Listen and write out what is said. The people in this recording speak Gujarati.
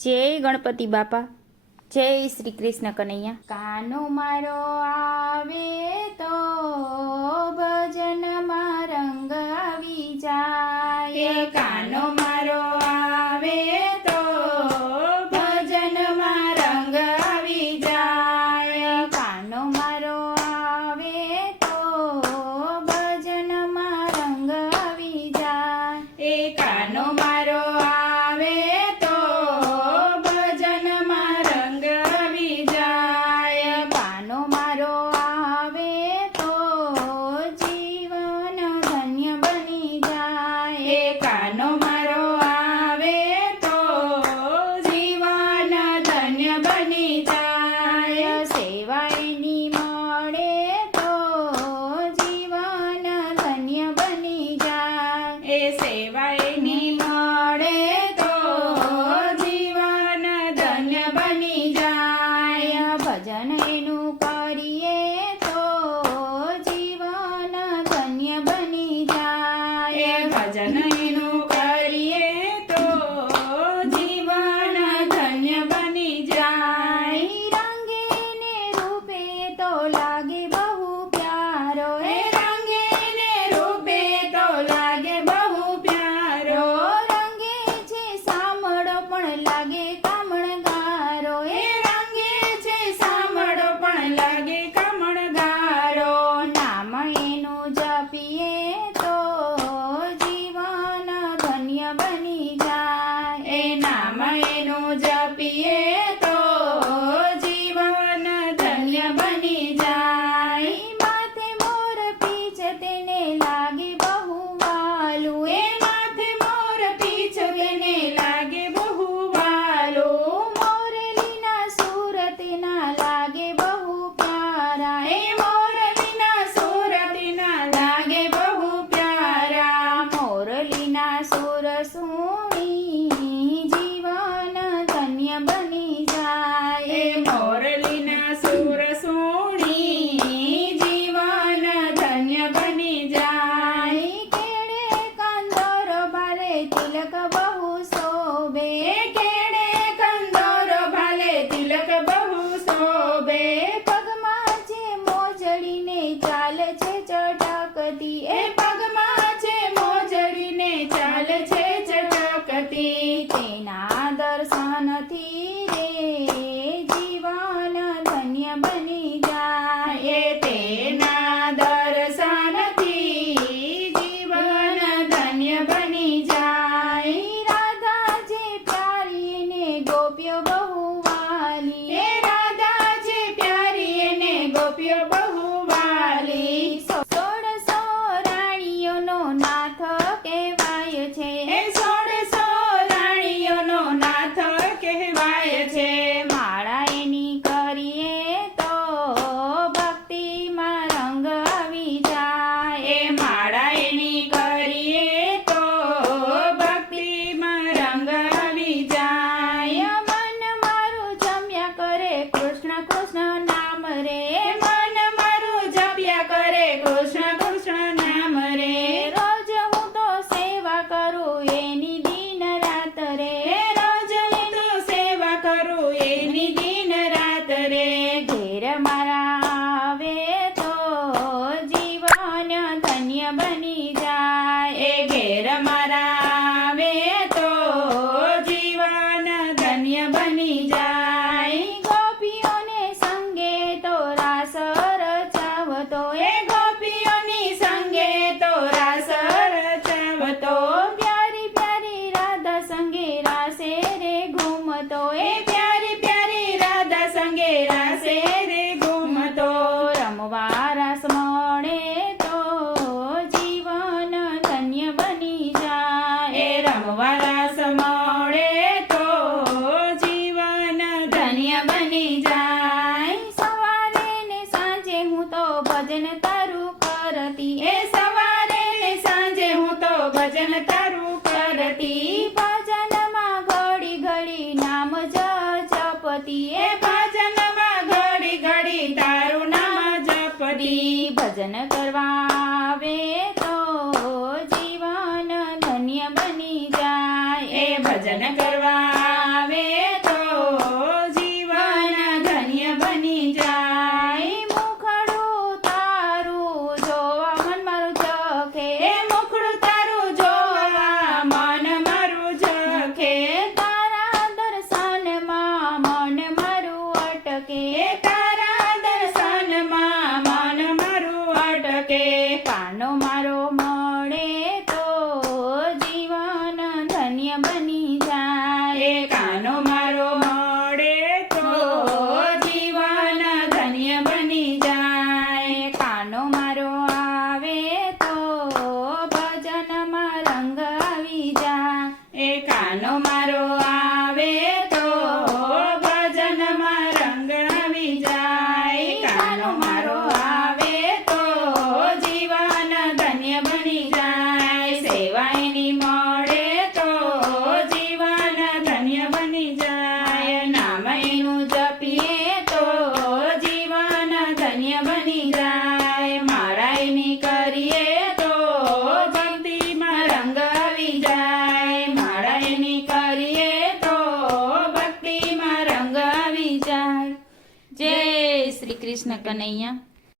જય ગણપતિ બાપા, જય શ્રી કૃષ્ણ કનૈયા। કાનો મારો આવે તો ભજનમાં રંગ આવી જાય, કાનો મારો આવે તો ભજનમાં રંગ આવી જાય, કાનો મારો આવે તો ભજનમાં રંગ આવી જાય, કાનો મારો આવે તો ભજનમાં રંગ આવી જાય, કાનો મારો આવે તો જીવન ધન્ય બની જાય, કાનો મારો આવે તો જીવન ધન્ય બની જાય, સેવાયની મળે તો જીવન ધન્ય બની જાય, સેવાયની મળે તો જીવન ધન્ય બની જાય, ભજન એનું કરીએ તો જીવન ધન્ય બની જાય, ભજન એનું કરીએ તો જીવન ધન્ય બની જાય, રંગે ને રૂપે તો લાગે બહુ પ્યારો, રંગે ને રૂપે તો લાગે બહુ પ્યારો, રંગે છે સાંભળો પણ લાગે કામણગારો, રંગે છે સાંભળો પણ લાગે કામણગારો, નામ એનું જપીએ તો જીવન ધન્ય બની જાય, નામ એનું જપીએ તો જીવન ધન્ય બની જાય, માથે મોર પીછ તેને લાગે બહુ વાલું, માથે મોર પીછ તેને લાગે બહુ વાલું, મોરલીના સુર તેના લાગે બહુ પ્યારા, મોરલીના સુર તેના લાગે બહુ પ્યારા, મોરલીના સુર સુણી જીવન ધન્ય બની જાય, મોરલીના સુર સુણી જીવન ધન્ય બની જાય, કેડે કંદોર ભાલે તિલક બહુ શોભે, કેડે કંદોર ભાલે તિલક બહુ શોભે, પગમાં છે મોજડીને ચાલ છે ચટકતી, પગમાં છે મોજડીને ચાલ છે ચટકતી, તેના દર્શનથી રે જીવન ધન્ય બની જાય, તેના દર્શનથી જીવન ધન્ય બની જાય, રાધા જે પ્યારી ને ગોપ્યો બહુ વાલી, રાધા જે પ્યારી ને ગોપ્યો બહુ વાલી, 16 રાણીઓનો નાથ કહેવાય છે, 16 રાણીઓનો નાથ કહેવાય છે, માળા એની કરીએ તો ભક્તિમાં રંગ આવી જાય, માળા એની કરીએ તો ભક્તિમાં રંગ આવી જાય, મન મારું જમ્યા કરે કૃષ્ણ કૃષ્ણ નામ રે, મન મારું જપ્યા કરે કૃષ્ણ કૃષ્ણ નામ રે, રોજ હું તો સેવા કરું એની દિન રાત રે, રોજ હું તો સેવા કરું એની દિન રાત રે, ઘેર મારા આવે તો જીવન ધન્ય બની જાય, ઘેર મારા આવે તો જીવન ધન્ય બની જાય, ગોપીઓને સંગે તો રાસ રચાવતો, ગોપીઓની સંગે તો રાસ રચાવતો, પ્યારી પ્યારી રાધા સંગે રાસે રે ઘૂમતો, પ્યારી પ્યારી રાધા સંગે રાસે રે ઘૂમતો, રમવા રાસ મળે તો જીવન ધન્ય બની જાય, રમવા રાસ મળે તો જીવન ધન્ય બની જાય, સવારે ને સાંજે હું તો ભજન તારું કરતી, સવારે ને સાંજે હું તો ભજન તારું કરતી, ભજનમાં ઘડી ઘડી નામ જપતી, ભજનમાં ઘડી ઘડી તારું નામ જપતી, ભજન કરવા આવે તો જીવન ધન્ય બની જાય, ભજન કરવા આવે કૃષ્ણ કનૈયા